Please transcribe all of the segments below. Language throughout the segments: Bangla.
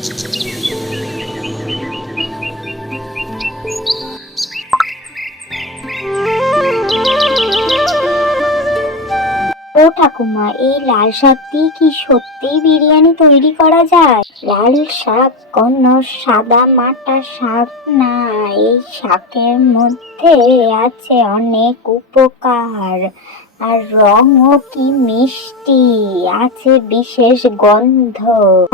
ও ঠাকুমা, এই লাল শাক দিয়ে কি সত্যিই বিরিয়ানি তৈরি করা যায়? লাল শাক কোনো সাদা মাটা শাক না, এই শাকের মধ্যে আছে অনেক উপকার, আর রঙও কি মিষ্টি, আছে বিশেষ গন্ধ।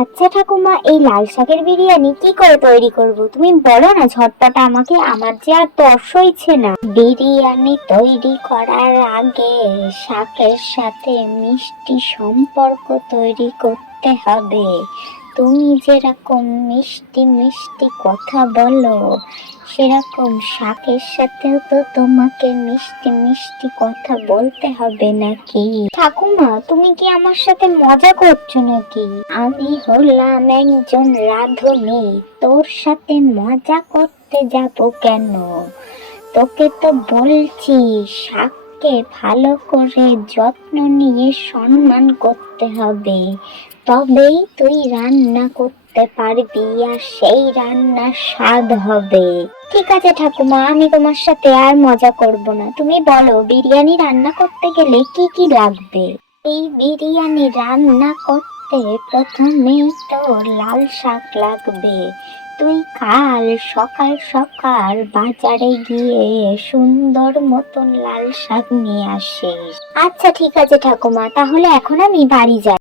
আচ্ছা ঠাকুমা, এই লাল শাকের বিরিয়ানি কি করে তৈরি করব? তুমি বলো না ঝটপট আমাকে, আমার যে আর তর সইছে না। বিরিয়ানি তৈরি করার আগে শাকের সাথে মিষ্টি সম্পর্ক তৈরি করতে হবে। তুমি যেরকম মিষ্টি মিষ্টি কথা বলো, সেরকম শাকের সাথেও তো তোমাকে মিষ্টি মিষ্টি কথা বলতে হবে নাকি? ঠাকুমা, তুমি কি আমার সাথে মজা করছো নাকি? আমি হলাম একজন রাঁধুনি, তোর সাথে মজা করতে যাব কেন? তোকে তো বলছি শাককে ভালো করে যত্ন নিয়ে সম্মান করতে হবে, তবেই তুই রান্না করতে পারবি, আর সেই রান্নার স্বাদ হবে। ঠিক আছে ঠাকুমা, আমি তোমার সাথে আর মজা করব না। তুমি বলো, বিরিয়ানি রান্না করতে গেলে কি কি লাগবে? এই বিরিয়ানি রান্না করতে প্রথমেই তো লাল শাক লাগবে। তুই কাল সকাল সকাল বাজারে গিয়ে সুন্দর মতন লাল শাক নিয়ে আসিস। আচ্ছা ঠিক আছে ঠাকুমা, তাহলে এখন আমি বাড়ি যাই।